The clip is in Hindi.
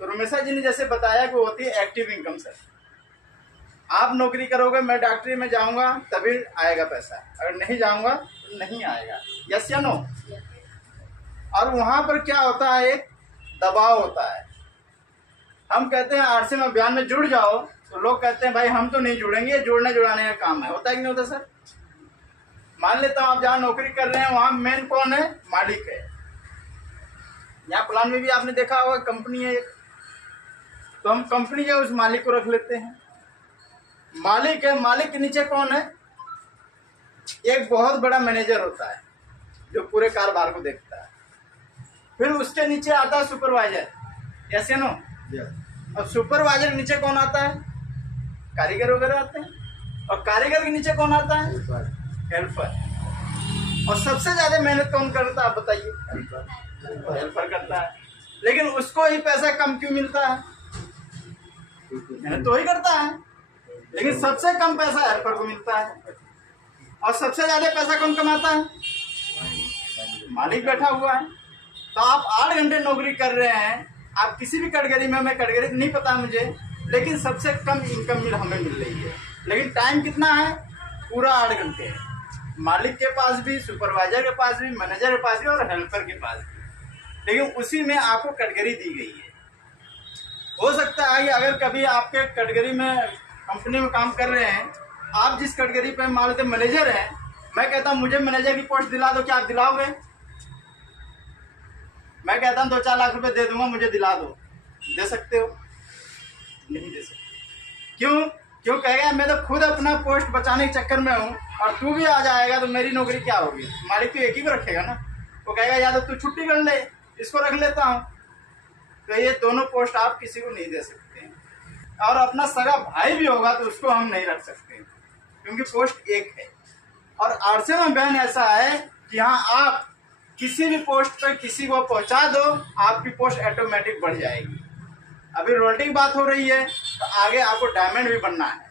तो रमेशा जी ने जैसे बताया कि होती है एक्टिव इनकम सर। आप नौकरी करोगे, मैं डॉक्टरी में जाऊंगा तभी आएगा पैसा, अगर नहीं जाऊंगा तो नहीं आएगा। यस या नो? और वहां पर क्या होता है, एक दबाव होता है। हम कहते हैं आरसीएम अभियान में जुड़ जाओ, तो लोग कहते हैं भाई हम तो नहीं जुड़ेंगे, जोड़ने जुड़ाने का काम है। होता है कि नहीं होता सर? मान लेता हूं आप जहां नौकरी कर रहे हैं वहां मेन कौन है? मालिक है। यहाँ प्लान में भी आपने देखा होगा कंपनी है एक, तो हम कंपनी के उस मालिक को रख लेते हैं। मालिक है, मालिक के नीचे कौन है? एक बहुत बड़ा मैनेजर होता है जो पूरे कारोबार को देखता है। फिर उसके नीचे आता है सुपरवाइजर। यस या नो? अब सुपरवाइजर के नीचे कौन आता है? कारीगर वगैरह आते हैं। और कारीगर के नीचे कौन आता है? हेल्पर। और सबसे ज्यादा मेहनत कौन करता है आप बताइए? हेल्पर करता है। लेकिन उसको ही पैसा कम क्यों मिलता है? मेहनत तो ही करता है, लेकिन सबसे कम पैसा हेल्पर को मिलता है। और सबसे ज्यादा पैसा कौन कमाता है? मालिक बैठा हुआ है। तो आप 8 घंटे नौकरी कर रहे हैं, आप किसी भी कैटेगरी में, मैं कैटेगरी नहीं पता मुझे, लेकिन सबसे कम इनकम हमें मिल रही है। लेकिन टाइम कितना है? पूरा 8 घंटे है। मालिक के पास भी, सुपरवाइजर के पास भी, मैनेजर के पास भी और हेल्पर के पास भी। लेकिन उसी में आपको कैटेगरी दी गई है। हो सकता है कि अगर कभी आपके कैटेगरी में, कंपनी में काम कर रहे हैं, आप जिस कैटेगरी पे मान लेते मैनेजर हैं, मैं कहता हूं मुझे मैनेजर की पोस्ट दिला दो, क्या आप दिलाओगे? मैं कहता हूं 2-4 लाख रुपए दे दूंगा, मुझे दिला दो, दे सकते हो? नहीं दे सकते। क्यों? क्यों कहेगा मैं तो खुद अपना पोस्ट बचाने के चक्कर में हूँ, और तू भी आ जाएगा तो मेरी नौकरी क्या होगी? मालिक तो एक ही को रखेगा ना। वो कहेगा या तो तू छुट्टी कर ले, इसको रख लेता हूँ। तो ये दोनों पोस्ट आप किसी को नहीं दे सकते। और अपना सगा भाई भी होगा तो उसको हम नहीं रख सकते, क्योंकि पोस्ट एक है। और आरसीएम अभियान ऐसा है कि यहाँ आप किसी भी पोस्ट पर किसी को पहुंचा दो, आपकी पोस्ट ऑटोमेटिक बढ़ जाएगी। अभी रोल्टी की बात हो रही है, तो आगे आपको डायमंड भी बनना है।